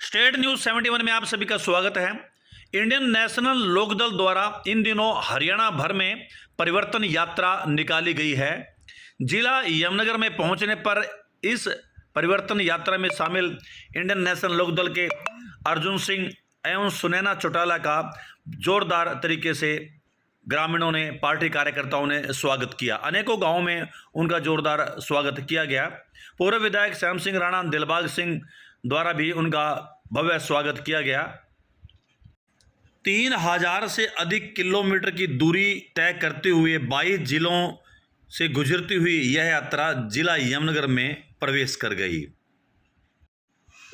State news 71 में आप सभी का स्वागत है। इंडियन नेशनल लोकदल द्वारा इन दिनों हरियाणा भर में परिवर्तन यात्रा निकाली गई है। जिला यमुनानगर में पहुंचने पर इस परिवर्तन यात्रा में शामिल इंडियन नेशनल लोकदल के अर्जुन सिंह एवं सुनैना चौटाला का जोरदार तरीके से ग्रामीणों ने, पार्टी कार्यकर्ताओं ने स्वागत किया। अनेकों गांवों में उनका जोरदार स्वागत किया गया। पूर्व विधायक श्याम सिंह राणा, दिलबाग सिंह द्वारा भी उनका भव्य स्वागत किया गया। 3000 से अधिक किलोमीटर की दूरी तय करते हुए 22 जिलों से गुजरती हुई यह यात्रा जिला यमुनानगर में प्रवेश कर गई।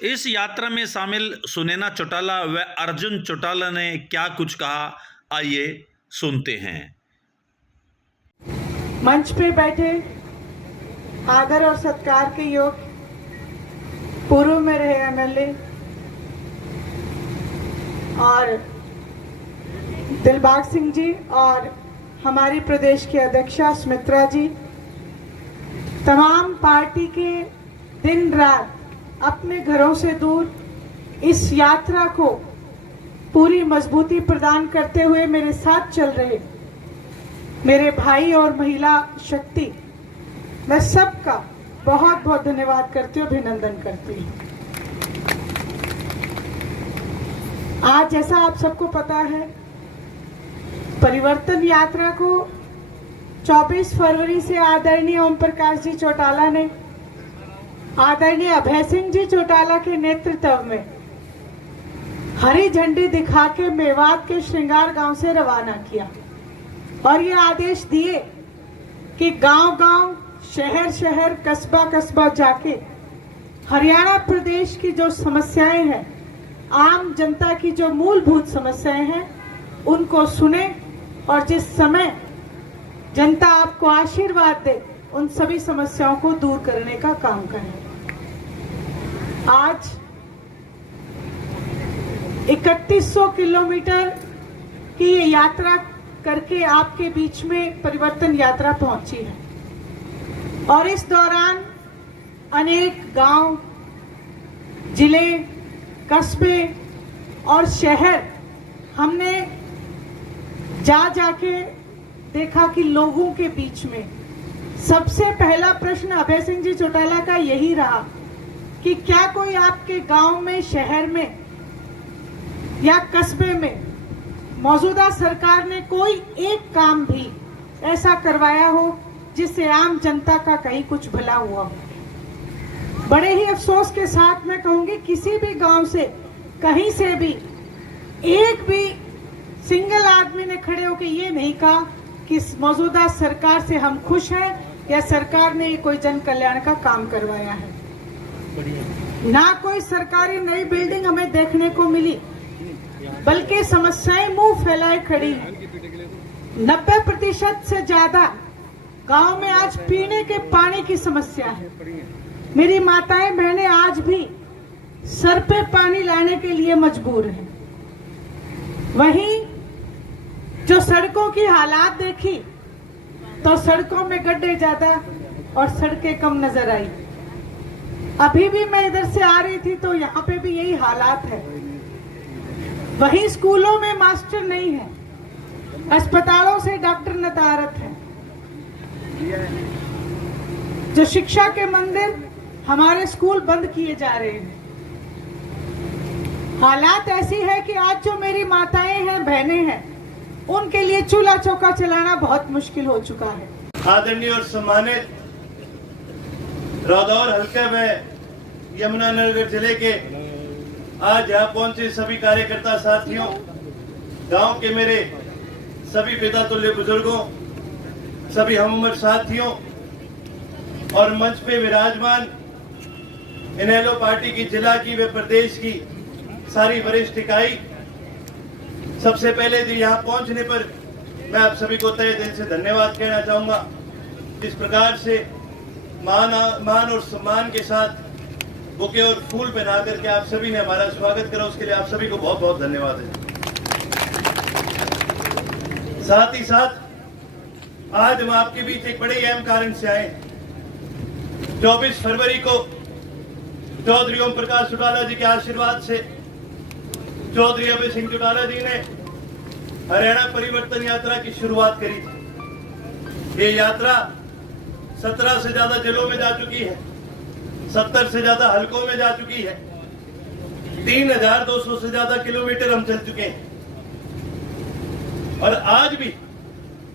इस यात्रा में शामिल सुनैना चौटाला व अर्जुन चौटाला ने क्या कुछ कहा, आइए सुनते हैं। मंच पे बैठे आदर और सत्कार के योग पूर्व में रहे एमएलए और दिलबाग सिंह जी और हमारी प्रदेश की अध्यक्षा सुमित्रा जी, तमाम पार्टी के दिन रात अपने घरों से दूर इस यात्रा को पूरी मजबूती प्रदान करते हुए मेरे साथ चल रहे मेरे भाई और महिला शक्ति, मैं सबका बहुत बहुत धन्यवाद करती हूँ, अभिनंदन करती हूँ। आज जैसा आप सबको पता है, परिवर्तन यात्रा को 24 फरवरी से आदरणीय ओम प्रकाश जी चौटाला ने आदरणीय अभय सिंह जी चौटाला के नेतृत्व में हरी झंडी दिखा के मेवात के श्रृंगार गांव से रवाना किया और ये आदेश दिए कि गांव-गांव, शहर-शहर, कस्बा-कस्बा जाके हरियाणा प्रदेश की जो समस्याएं हैं, आम जनता की जो मूलभूत समस्याएं हैं, उनको सुने और जिस समय जनता आपको आशीर्वाद दे, उन सभी समस्याओं को दूर करने का काम करें। आज 3100 किलोमीटर की ये यात्रा करके आपके बीच में परिवर्तन यात्रा पहुंची है और इस दौरान अनेक गांव, जिले, कस्बे और शहर हमने जाके देखा कि लोगों के बीच में सबसे पहला प्रश्न अभय सिंह जी चौटाला का यही रहा कि क्या कोई आपके गांव में, शहर में या कस्बे में मौजूदा सरकार ने कोई एक काम भी ऐसा करवाया हो जिससे आम जनता का कहीं कुछ भला हुआ हो। बड़े ही अफसोस के साथ मैं कहूंगी, किसी भी गांव से, कहीं से भी एक भी सिंगल आदमी ने खड़े होकर ये नहीं कहा कि मौजूदा सरकार से हम खुश हैं या सरकार ने कोई जन कल्याण का काम करवाया है। ना कोई सरकारी नई बिल्डिंग हमें देखने को मिली, बल्कि समस्याएं मुंह फैलाए खड़ी हैं। 90% से ज्यादा गांव में आज पीने के पानी की समस्या है। मेरी माताएं बहनें आज भी सर पे पानी लाने के लिए मजबूर हैं। वहीं जो सड़कों की हालात देखी तो सड़कों में गड्ढे ज्यादा और सड़कें कम नजर आई। अभी भी मैं इधर से आ रही थी तो यहाँ पे भी यही हालात है। वहीं स्कूलों में मास्टर नहीं है, अस्पतालों से डॉक्टर नदारत है। जो शिक्षा के मंदिर, हमारे स्कूल बंद किए जा रहे हैं। हालात ऐसी है कि आज जो मेरी माताएं हैं, बहनें हैं, उनके लिए चूल्हा चौका चलाना बहुत मुश्किल हो चुका है। आदरणीय और सम्मानित रादौर हल्के में यमुनानगर जिले के आज यहाँ पहुंचे सभी कार्यकर्ता साथियों, गांव के मेरे सभी पिता तुल्य बुजुर्गों, सभी हम उम्र साथियों और मंच पे विराजमान इनेलो पार्टी की जिला की व प्रदेश की सारी वरिष्ठ इकाई, सबसे पहले यहाँ पहुंचने पर मैं आप सभी को तहे दिल से धन्यवाद कहना चाहूंगा। इस प्रकार से मान और सम्मान के साथ बुके और फूल पहना करके आप सभी ने हमारा स्वागत करा, उसके लिए आप सभी को बहुत बहुत धन्यवाद है। साथ ही साथ आज हम आपके बीच एक बड़े अहम कारण से आए। 24 फरवरी को चौधरी ओम प्रकाश चौटाला जी के आशीर्वाद से चौधरी अभय सिंह चौटाला जी ने हरियाणा परिवर्तन यात्रा की शुरुआत करी थी। ये यात्रा 17 से ज्यादा जिलों में जा चुकी है, 70 से ज्यादा हलकों में जा चुकी है, 3200 से ज्यादा किलोमीटर हम चल चुके हैं। और आज भी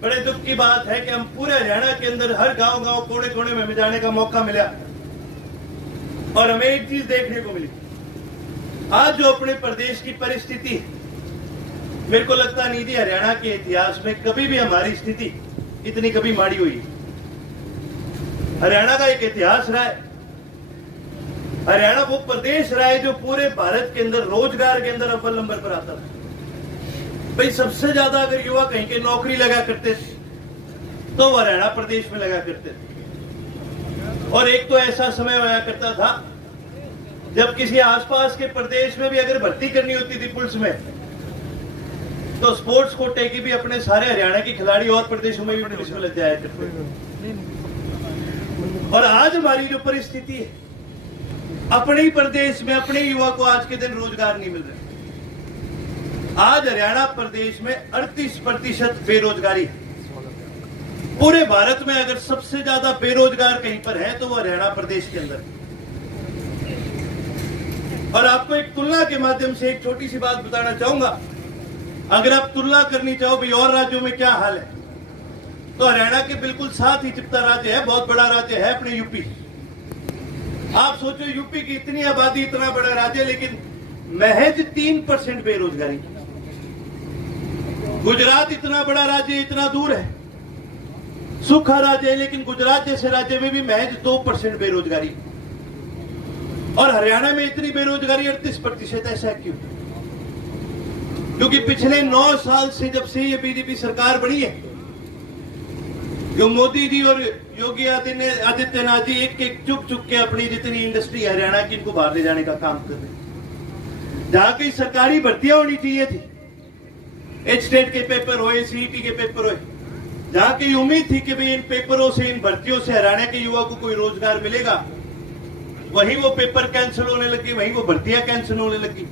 बड़े दुख की बात है कि हम पूरे हरियाणा के अंदर हर गांव गांव कोने कोने में जाने का मौका मिला और हमें एक चीज देखने को मिली। आज जो अपने प्रदेश की परिस्थिति है, मेरे को लगता नहीं थी हरियाणा के इतिहास में कभी भी हमारी स्थिति इतनी कभी माड़ी हुई। हरियाणा का एक इतिहास रहा है। हरियाणा वो प्रदेश रहा है जो पूरे भारत के अंदर रोजगार के अंदर अव्वल नंबर पर आता था। भाई सबसे ज्यादा अगर युवा कहीं के नौकरी लगा करते थे तो वो हरियाणा प्रदेश में लगा करते थे। और एक तो ऐसा समय होया करता था जब किसी आसपास के प्रदेश में भी अगर भर्ती करनी होती थी पुलिस में, तो स्पोर्ट्स कोटे की भी अपने सारे हरियाणा के खिलाड़ी और प्रदेशों में भी पुलिस में लग जाया करते थे। और आज हमारी जो परिस्थिति है, अपने ही प्रदेश में अपने युवा को आज के दिन रोजगार नहीं मिल रहा। आज हरियाणा प्रदेश में 38% बेरोजगारी है। पूरे भारत में अगर सबसे ज्यादा बेरोजगार कहीं पर है तो वो हरियाणा प्रदेश के अंदर। और आपको एक तुलना के माध्यम से एक छोटी सी बात बताना चाहूंगा। अगर आप तुलना करनी चाहो भाई और राज्यों में क्या हाल है, तो हरियाणा के बिल्कुल साथ ही चिपता राज्य है, बहुत बड़ा राज्य है अपने यूपी। आप सोचो यूपी की इतनी आबादी, इतना बड़ा राज्य, लेकिन महज 3% बेरोजगारी। गुजरात इतना बड़ा राज्य, इतना दूर है, सूखा राज्य है, लेकिन गुजरात जैसे राज्य में भी महज 2% बेरोजगारी। और हरियाणा में इतनी बेरोजगारी 38%। ऐसा क्यों? क्योंकि पिछले 9 साल से जब से ये बीजेपी सरकार बनी है, जो मोदी जी और योगी आदित्यनाथ जी एक एक चुप चुप के अपनी जितनी इंडस्ट्री हरियाणा की इनको बाहर ले जाने का काम कर रहे हैं। जहां कई सरकारी भर्तियां होनी चाहिए थी, एचटेट के पेपर हुए, सीईटी के पेपर हुए, जहां की उम्मीद थी कि भाई इन पेपरों से, इन भर्तियों से हरियाणा के युवा को कोई रोजगार मिलेगा, वहीं वो पेपर कैंसिल होने लगे, वहीं वो भर्तियां कैंसिल होने लगी।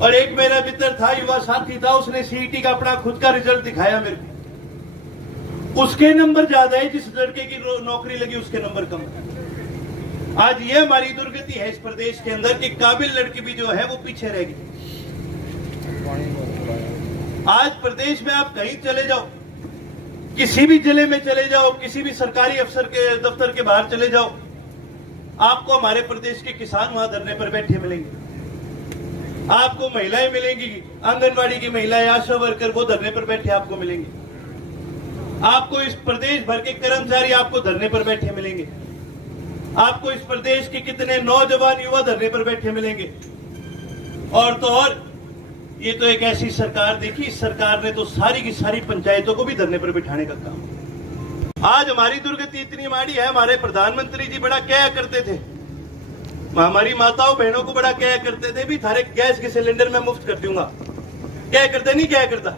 और एक मेरा मित्र था, युवा साथी था, उसने सीईटी का अपना खुद का रिजल्ट दिखाया मेरे को। उसके नंबर ज्यादा है, जिस लड़के की नौकरी लगी उसके नंबर कम। आज ये हमारी दुर्गति है इस प्रदेश के अंदर कि काबिल लड़की भी जो है वो पीछे रह गई। आज प्रदेश में आप कहीं चले जाओ, किसी भी जिले में चले जाओ, किसी भी सरकारी अफसर के दफ्तर के बाहर चले जाओ, आपको हमारे प्रदेश के किसान वहां धरने पर बैठे मिलेंगे। आपको महिलाएं मिलेंगी, आंगनवाड़ी की महिलाएं, आशा वर्कर, वो धरने पर बैठे आपको मिलेंगे। आपको इस प्रदेश भर के कर्मचारी आपको धरने पर बैठे मिलेंगे। आपको इस प्रदेश के कितने नौजवान युवा धरने पर बैठे मिलेंगे। और तो और ये तो एक ऐसी सरकार देखी, इस सरकार ने तो सारी की सारी पंचायतों को भी धरने पर बिठाने का काम। आज हमारी दुर्गति इतनी माड़ी है, हमारे प्रधानमंत्री जी बड़ा क्या करते थे, हमारी माताओं बहनों को बड़ा क्या करते थे, भी थारे गैस के सिलेंडर में मुफ्त कर दूंगा। क्या करते? नहीं क्या करता।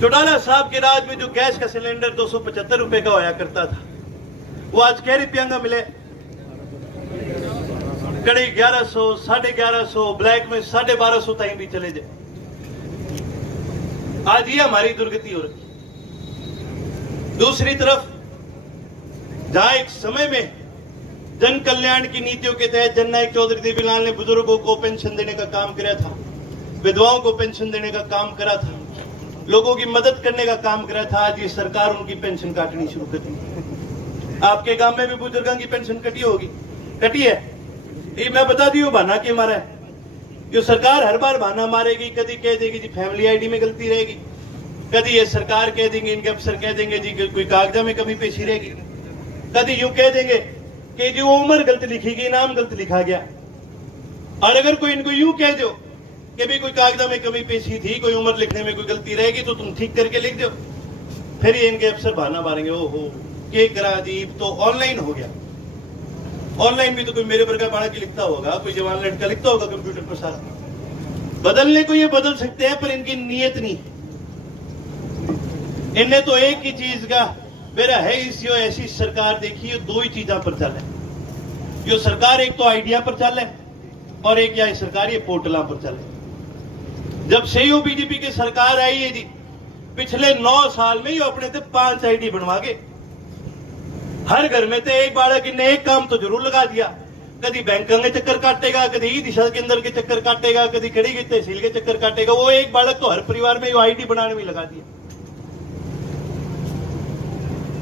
चौटाला साहब के राज में जो गैस का सिलेंडर 275 रुपए का होया करता था, वो आज क्या रुपया का मिले? कड़ी 1100, 1150, ब्लैक में 1250 तक भी चले जाए। आज ये हमारी दुर्गति हो रही। दूसरी तरफ जहां एक समय में जन कल्याण की नीतियों के तहत जननायक चौधरी देवीलाल ने बुजुर्गों को पेंशन देने का काम किया था, विधवाओं को पेंशन देने का काम करा था, लोगों की मदद करने का काम करा था। आज ये सरकार उनकी पेंशन काटनी शुरू कर दी। आपके गांव में भी बुजुर्गों की पेंशन कटी होगी, कटी है। ये मैं बता दी बहाना के मारा है। जो सरकार हर बार बहाना मारेगी, कभी कह देगी जी फैमिली आईडी में गलती रहेगी, कभी ये सरकार कह देंगे, इनके अफसर कह देंगे जी कोई कागजा में कमी पेशी रहेगी, कभी यूं कह देंगे कि जो उम्र गलत लिखी गई, नाम गलत लिखा गया। और अगर कोई इनको यूं कह दो कि भी कोई कागजा में कमी पेशी थी, कोई उम्र लिखने में कोई गलती रहेगी, तो तुम ठीक करके लिख दो, फिर ये इनके अफसर बहाना मारेंगे, ओहो के करा दी, तो ऑनलाइन हो गया। ऑनलाइन भी तो कोई मेरे वर्गा बाड़ा की लिखता होगा, कोई जवान लड़का लिखता होगा कंप्यूटर पर। सारा बदलने को ये बदल सकते हैं, पर इनकी नीयत नहीं। इनने तो एक ही चीज का मेरा है, इस यो ऐसी सरकार देखी, दो ही चीजा पर चल है। जो सरकार एक तो आइडिया पर चल है और एक यहाँ सरकार ये पोर्टलों पर चल है। जब से ही बीजेपी की सरकार आई है जी, पिछले 9 साल में ही अपने थे 5 आईडी बनवा के हर घर में थे एक बालक ने एक काम तो जरूर लगा दिया। कभी बैंक के चक्कर काटेगा, कभी ई दिशा केंद्र के चक्कर काटेगा, कभी खड़ी की तहसील के चक्कर काटेगा। वो एक बालक तो हर परिवार में आईडी बनाने में लगा दिया।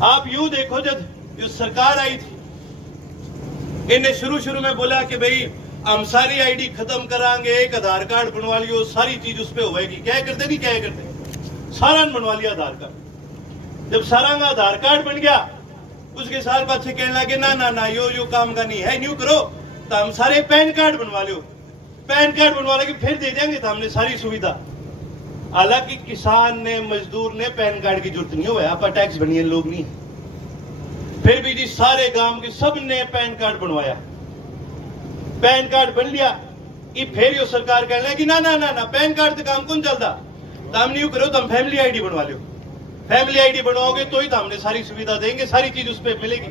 आप यूं देखो, जब जो सरकार आई थी इन्हें शुरू में बोला कि भाई हम सारी आईडी खत्म करांगे, एक आधार कार्ड बनवा लियो, सारी चीज उस पर होगी। क्या करते नहीं क्या करते, सारा बनवा लिया आधार कार्ड। जब सारा का आधार कार्ड बन गया उसके साल बाद से कहने लगे ना यो काम का नहीं है, न्यू करो तो हम सारे पैन कार्ड बनवा लो। पैन कार्ड बनवा लगे फिर दे देंगे तो हमने सारी सुविधा। हालांकि किसान ने, मजदूर ने पैन कार्ड की जरूरत नहीं हो, आप टैक्स बनिए लोग नहीं। फिर भी जी सारे गांव के सब ने पैन कार्ड बनवाया, पैन कार्ड बन लिया। ये फिर यो सरकार कहने लगी ना पैन कार्ड से काम कौन चलता, तो हम न्यू करो तो हम फैमिली आईडी बनवा लो। फैमिली आईडी बनवाओगे तो ही तो हमने सारी सुविधा देंगे, सारी चीज उस पर मिलेगी।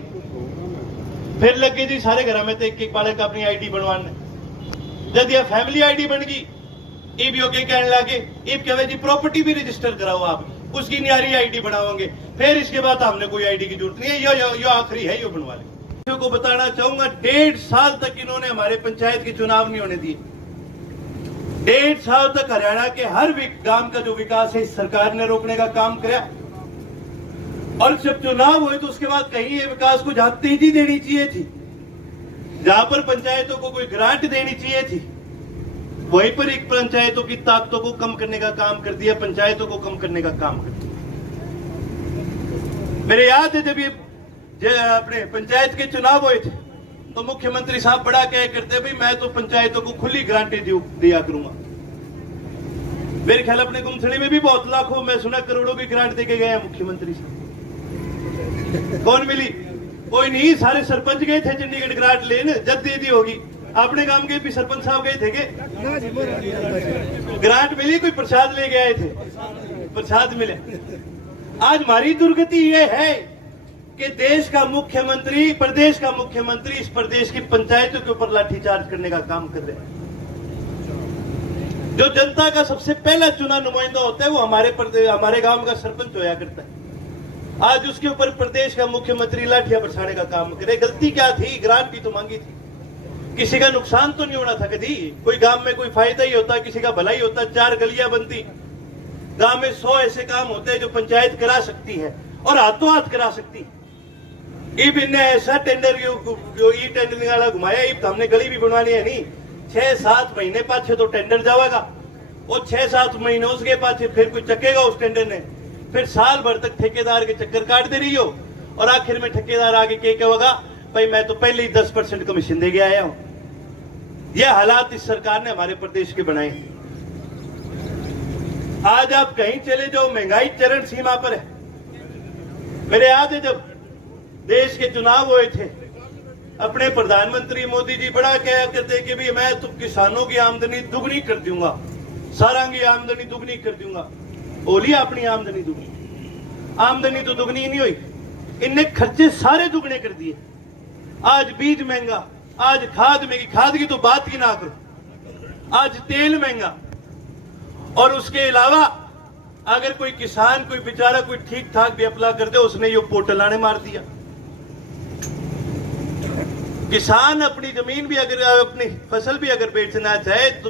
फिर लगे जी सारे घर में तो एक बालक अपनी आईडी बनवाने। जब यह फैमिली आईडी बन गई, ये भी ओके कहने लगे, ये कहे जी प्रॉपर्टी भी रजिस्टर कराओ आप, उसकी न्यारी आईडी बनाओगे। फिर इसके बाद हमने कोई आईडी की जरूरत नहीं है, यो आखिरी है, यो बनवा ले। को बताना चाहूंगा 1.5 साल तक इन्होंने हमारे पंचायत के चुनाव नहीं होने दिए। 1.5 साल तक हरियाणा के हर गांव का जो विकास है इस सरकार ने रोकने का काम किया। और जब चुनाव हुए तो उसके बाद कहीं ये विकास को जहां तेजी देनी चाहिए थी, जहां पर पंचायतों को कोई ग्रांट देनी चाहिए थी, वहीं पर एक पंचायतों की ताकतों को कम करने का काम कर दिया, पंचायतों को कम करने का काम कर दिया। मेरे याद है जब ये अपने पंचायत के चुनाव हुए थे तो मुख्यमंत्री साहब बड़ा कह करते भाई मैं तो पंचायतों को खुली ग्रांटें दिया करूंगा। मेरे ख्याल अपने गुमसड़ी में भी बहुत लाखों, मैं सुना करोड़ों की ग्रांट देके गए हैं मुख्यमंत्री साहब। कौन मिली? कोई नहीं। सारे सरपंच गए थे चंडीगढ़ ग्रांट लेने, जब दे दी होगी। अपने गांव के भी सरपंच साहब गए थे ग्रांट मिली, कोई प्रसाद ले गए थे, प्रसाद मिले। आज हमारी दुर्गति यह है कि देश का मुख्यमंत्री, प्रदेश का मुख्यमंत्री इस प्रदेश की पंचायतों के ऊपर लाठीचार्ज करने का काम कर रहे हैं। जो जनता का सबसे पहला चुना नुमाइंदा होता है वो हमारे गांव का सरपंच होया करता है। आज उसके ऊपर प्रदेश का मुख्यमंत्री लाठियां बरसाने का काम करे। गलती क्या थी? ग्रांट भी तो मांगी थी, किसी का नुकसान तो नहीं होना था कभी। कोई गांव में कोई फायदा ही होता, किसी का भलाई होता, 4 गलियां बनती। गांव में 100 ऐसे काम होते हैं जो पंचायत करा सकती है और हाथों हाथ करा सकती है। इन्हें ऐसा टेंडर जो ई टेंडरिंग वाला घुमाया, तो हमने गली भी बनवानी है नहीं। 6-7 महीने पाछे तो टेंडर जाएगा, और 6-7 महीने उसके पाछे फिर कोई चकेगा उस टेंडर ने, फिर साल भर तक ठेकेदार के चक्कर काट दे रही हो, और आखिर में ठेकेदार आगे क्या होगा, भाई मैं तो पहले ही 10% कमीशन दे के आया हूं। यह हालात इस सरकार ने हमारे प्रदेश के बनाए। आज आप कहीं चले जाओ, महंगाई चरण सीमा पर है। मेरे याद है जब देश के चुनाव हुए थे, अपने प्रधानमंत्री मोदी जी बड़ा कहा करते कि भाई मैं तो किसानों की आमदनी दुगनी कर दूंगा, सारा की आमदनी दुगनी कर दूंगा। बोली अपनी आमदनी दुगनी, आमदनी तो दुगनी ही नहीं हुई, इनने खर्चे सारे दुगने कर दिए। आज बीज महंगा, आज खाद महंगी, खाद की तो बात ही ना करो, आज तेल महंगा। और उसके अलावा अगर कोई किसान, कोई बेचारा कोई ठीक ठाक भी अप्लाई करते, उसने ये पोर्टल आने मार दिया। किसान अपनी जमीन भी अगर, अपनी फसल भी अगर बेचना चाहे तो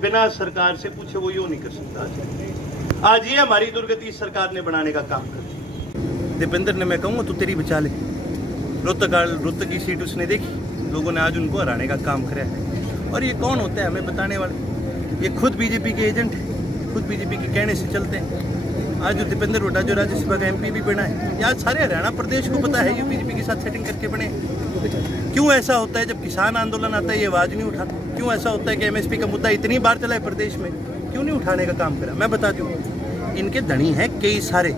बिना सरकार से पूछे वो यूं नहीं कर सकता। आज ये हमारी दुर्गति सरकार ने बनाने का काम कर। दीपेंद्र ने, मैं कहूंगा, तू तेरी बचा ले। रोहतक की सीट उसने देखी, लोगों ने आज उनको हराने का काम किया है। और ये कौन होता है हमें बताने वाले? ये खुद बीजेपी के एजेंट है, खुद बीजेपी के कहने से चलते हैं। आज जो दीपेंद्र हुड्डा जो राज्यसभा का MP भी बना है, आज सारे हरियाणा प्रदेश को पता है ये बीजेपी के साथ सेटिंग करके बने। क्यों ऐसा होता है? जब किसान आंदोलन आता है ये आवाज नहीं उठाता। क्यों ऐसा होता है कि MSP का मुद्दा इतनी बार चला है प्रदेश में, क्यों नहीं उठाने का काम करा? मैं बता दूं, इनके धनी हैं कई सारे,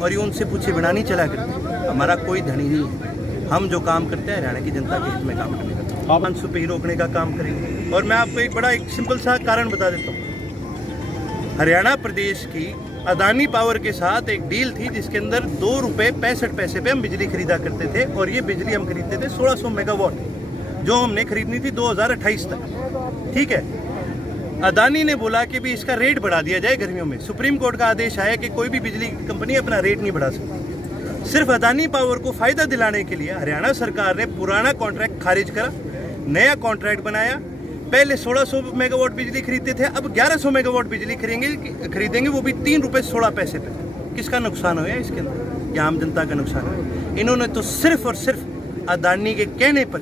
और ये उनसे पूछे बिना नहीं चला करते। हमारा कोई धनी नहीं है, हम जो काम करते हैं हरियाणा की जनता के हित में काम करने का, 500 पे ही रोकने का काम करेंगे। और मैं आपको एक बड़ा सिंपल सा कारण बता देता हूँ। हरियाणा प्रदेश की अदानी पावर के साथ एक डील थी जिसके अंदर 2 रुपये 65 पैसे पे हम बिजली खरीदा करते थे, और ये बिजली हम खरीदते थे 1600 मेगावाट। जो हमने खरीदनी थी 2028 तक, ठीक है। अदानी ने बोला कि भी इसका रेट बढ़ा दिया जाए गर्मियों में। सुप्रीम कोर्ट का आदेश आया कि कोई भी बिजली कंपनी अपना रेट नहीं बढ़ा सकती। सिर्फ अदानी पावर को फायदा दिलाने के लिए हरियाणा सरकार ने पुराना कॉन्ट्रैक्ट खारिज करा, नया कॉन्ट्रैक्ट बनाया। पहले 1600 मेगावाट बिजली खरीदते थे, अब 1100 मेगावाट बिजली खरीदेंगे, वो भी 3 रुपये 16 पैसे पे। किसका नुकसान हुआ इसके अंदर? ये आम जनता का नुकसान हुआ। इन्होंने तो सिर्फ और सिर्फ अदानी के कहने पर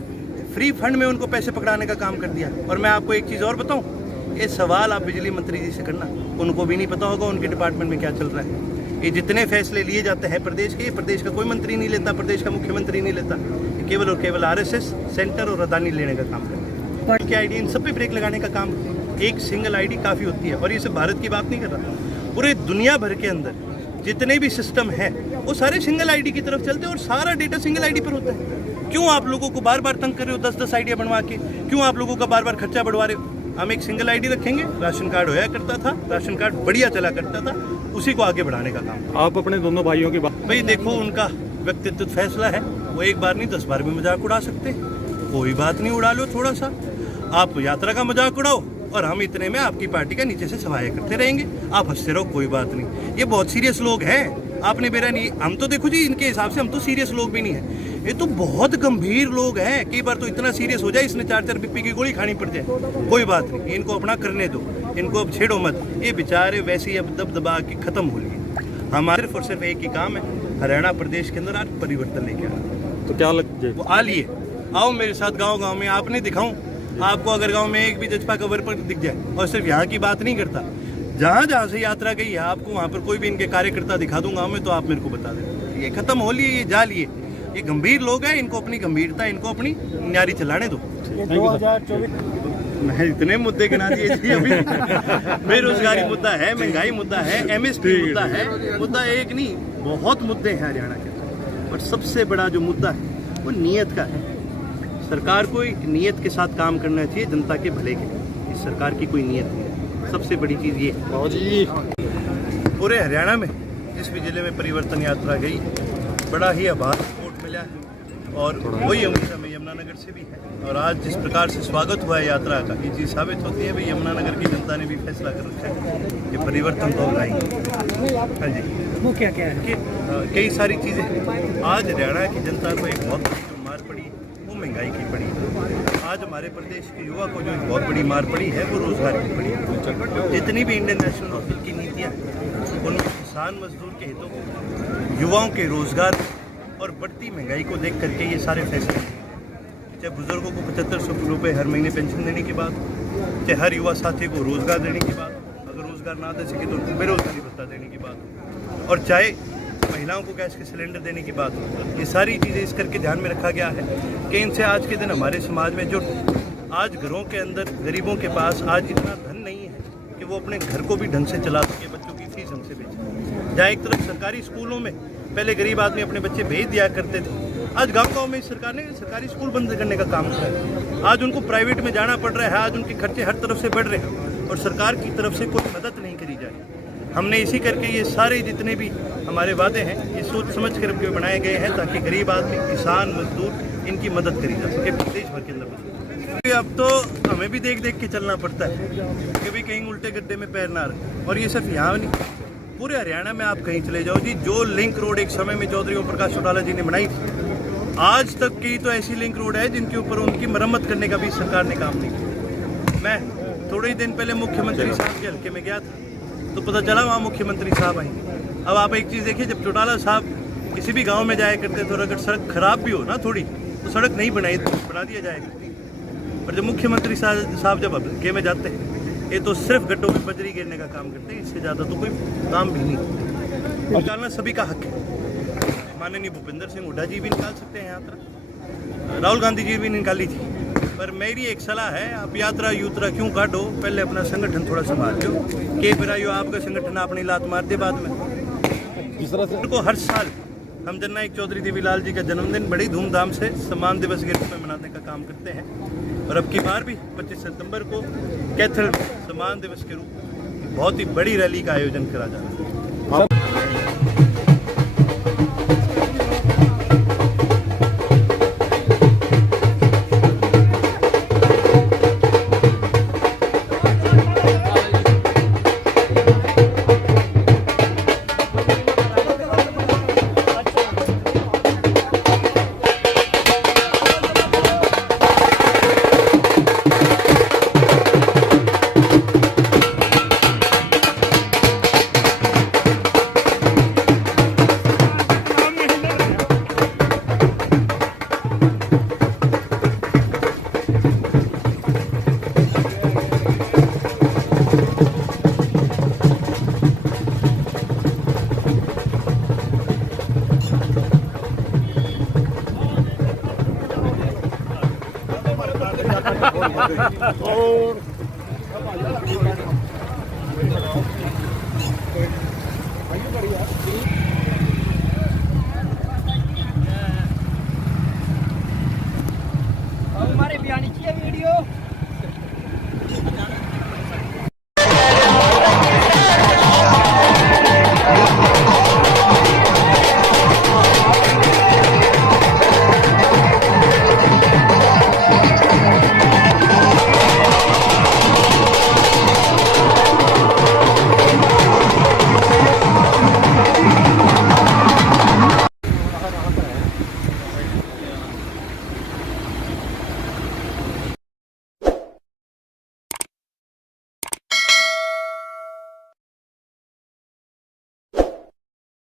फ्री फंड में उनको पैसे पकड़ाने का काम कर दिया। और मैं आपको एक चीज़ और बताऊं, ये सवाल आप बिजली मंत्री जी से करना, उनको भी नहीं पता होगा उनके डिपार्टमेंट में क्या चल रहा है। ये जितने फैसले लिए जाते हैं प्रदेश के, ये प्रदेश का कोई मंत्री नहीं लेता, प्रदेश का मुख्यमंत्री नहीं लेता, केवल और केवल आरएसएस, सेंटर और अदानी लेने का काम करते हैं। क्या आईडी, इन सब पे ब्रेक लगाने का काम करते हैं। एक सिंगल आईडी काफ़ी होती है। और ये सिर्फ भारत की बात नहीं कर रहा, पूरे दुनिया भर के अंदर जितने भी सिस्टम है वो सारे सिंगल आईडी की तरफ चलते हैं और सारा डेटा सिंगल आईडी पर होता है। क्यों आप लोगों को बार बार तंग कर रहे हो 10-10 आईडिया बनवा के? क्यों आप लोगों का बार बार खर्चा बढ़वा रहे हो? हम एक सिंगल आईडी रखेंगे, राशन कार्ड होया करता था, राशन कार्ड बढ़िया चला करता था, उसी को आगे बढ़ाने का काम। आप अपने दोनों भाइयों की बात, भाई देखो, उनका व्यक्तित्व फैसला है, वो एक बार नहीं 10 बार भी मजाक उड़ा सकते। कोई बात नहीं, उड़ा लो थोड़ा सा। आप यात्रा का मजाक उड़ाओ और हम इतने में आपकी पार्टी का नीचे से सवाया करते रहेंगे। आप हंसते रहो, कोई बात नहीं। ये बहुत सीरियस लोग हैं, आपने मेरा नहीं, हम तो देखो जी, इनके हिसाब से हम तो सीरियस लोग भी नहीं है। ये तो बहुत गंभीर लोग हैं। कई बार तो इतना सीरियस हो जाए इसने 4-4 बीपी की गोली खानी पड़ जाए। कोई बात नहीं, इनको अपना करने दो, इनको अब छेड़ो मत। ये बेचारे वैसे ही अब दबदबा के खत्म हो लिए। हमारे सिर्फ और सिर्फ एक ही काम है, हरियाणा प्रदेश के अंदर आज परिवर्तन लेके आना। तो क्या लग जाए? वो आ लिए, आओ मेरे साथ गाँव में, आपने दिखाऊं आपको। अगर गाँव में एक भी जजपा का वर्कर दिख जाए, और सिर्फ यहाँ की बात नहीं करता, जहाँ जहाँ से यात्रा गई है आपको वहाँ पर कोई भी इनके कार्यकर्ता दिखा दूंगा मैं, तो आप मेरे को बता दें। ये खत्म हो लिए, ये जा लिए। ये गंभीर लोग हैं, इनको अपनी गंभीरता, इनको अपनी न्यारी चलाने दो। 2024 मैं इतने मुद्दे गिना दिए जी अभी। बेरोजगारी मुद्दा है, महंगाई मुद्दा है, एमएसपी मुद्दा है। मुद्दा एक नहीं, बहुत मुद्दे हैं हरियाणा के। और सबसे बड़ा जो मुद्दा है वो नीयत का है। सरकार को एक नीयत के साथ काम करना चाहिए, जनता के भले के लिए। इस सरकार की कोई नीयत नहीं है, सबसे बड़ी चीज़ ये है। पूरे हरियाणा में जिस भी जिले में परिवर्तन यात्रा गई, बड़ा ही आभार सपोर्ट मिला है। और वही उम्मीद हमें यमुनानगर से भी है। और आज जिस प्रकार से स्वागत हुआ है यात्रा का, ये चीज़ साबित होती है भाई यमुनानगर की जनता ने भी फैसला कर रखा है कि परिवर्तन तो लाएंगे। हाँ जी, वो क्या क्या है? कि कई सारी चीज़ें आज हरियाणा की जनता को एक बहुत बड़ी जो मार पड़ी वो महंगाई की पड़ी। आज हमारे प्रदेश के युवा को जो एक बहुत बड़ी मार पड़ी है वो रोजगार की पड़ी। जितनी भी इंडियन नेशनल काउंसिल की नीतियाँ, उनमें किसान मजदूर के हितों को, युवाओं के रोजगार और बढ़ती महंगाई को देख करके ये सारे फैसले, चाहे बुजुर्गों को 7500 रुपये हर महीने पेंशन देने की बात, चाहे हर युवा साथी को रोजगार देने की बात, अगर रोजगार ना दे सके तो उनको बेरोजगारी भत्ता देने की बात, और चाहे महिलाओं को गैस के सिलेंडर देने की बात हो। ये सारी चीज़ें इस करके ध्यान में रखा गया है कि इनसे आज के दिन हमारे समाज में जो आज घरों के अंदर गरीबों के पास आज इतना धन नहीं है कि वो अपने घर को भी ढंग से चला सके, बच्चों की फीस ढंग से भेजें। जहाँ एक तरफ सरकारी स्कूलों में पहले गरीब आदमी अपने बच्चे भेज दिया करते थे, आज गाँव में सरकार ने सरकारी स्कूल बंद करने का काम किया है। आज उनको प्राइवेट में जाना पड़ रहा है, आज उनके खर्चे हर तरफ से बढ़ रहे हैं और सरकार की तरफ से कोई मदद नहीं करी जा रही। हमने इसी करके ये सारे जितने भी हमारे वादे हैं ये सोच समझ कर के बनाए गए हैं ताकि गरीब आदमी, किसान, मजदूर इनकी मदद करी जा सके देश भर के अंदर। अब तो हमें भी देख देख के चलना पड़ता है कि भी कहीं उल्टे गड्ढे में पैर ना रहे। और ये सिर्फ यहाँ नहीं, पूरे हरियाणा में आप कहीं चले जाओ जी, जो लिंक रोड एक समय में चौधरी ओम प्रकाश चौटाला जी ने बनाई थी, आज तक की तो ऐसी लिंक रोड है जिनके ऊपर उनकी मरम्मत करने का भी सरकार ने काम नहीं किया। मैं थोड़े ही दिन पहले मुख्यमंत्री साहब के हल्के में गया था तो पता चला वहाँ मुख्यमंत्री साहब आएंगे। अब आप एक चीज़ देखिए, जब चौटाला साहब किसी भी गांव में जाया करते थे और अगर सड़क खराब भी हो ना थोड़ी, तो सड़क नहीं बना दिया जाएगा। और जब मुख्यमंत्री साहब जब हल्के में जाते हैं, ये तो सिर्फ गड्ढों में बजरी गिरने का काम करते हैं, इससे ज़्यादा तो कोई काम भी नहीं। निकालना सभी का हक है। माननीय भूपेंद्र सिंह हुड्डा जी भी निकाल सकते हैं यात्रा, राहुल गांधी जी भी निकाली थी, पर मेरी एक सलाह है, आप यात्रा यूत्रा क्यों काटो, पहले अपना संगठन थोड़ा संभाल लो। के फिर आपका संगठन अपनी लात मार दे बाद में। इस तरह से उनको हर साल हम जननायक चौधरी देवीलाल जी का जन्मदिन बड़ी धूमधाम से सम्मान दिवस के रूप में मनाने का काम करते हैं। और अब की बार भी 25 सितंबर को कैथल सम्मान दिवस के रूप में बहुत ही बड़ी रैली का आयोजन करा जा रहा है। हमारे बयानी की वीडियो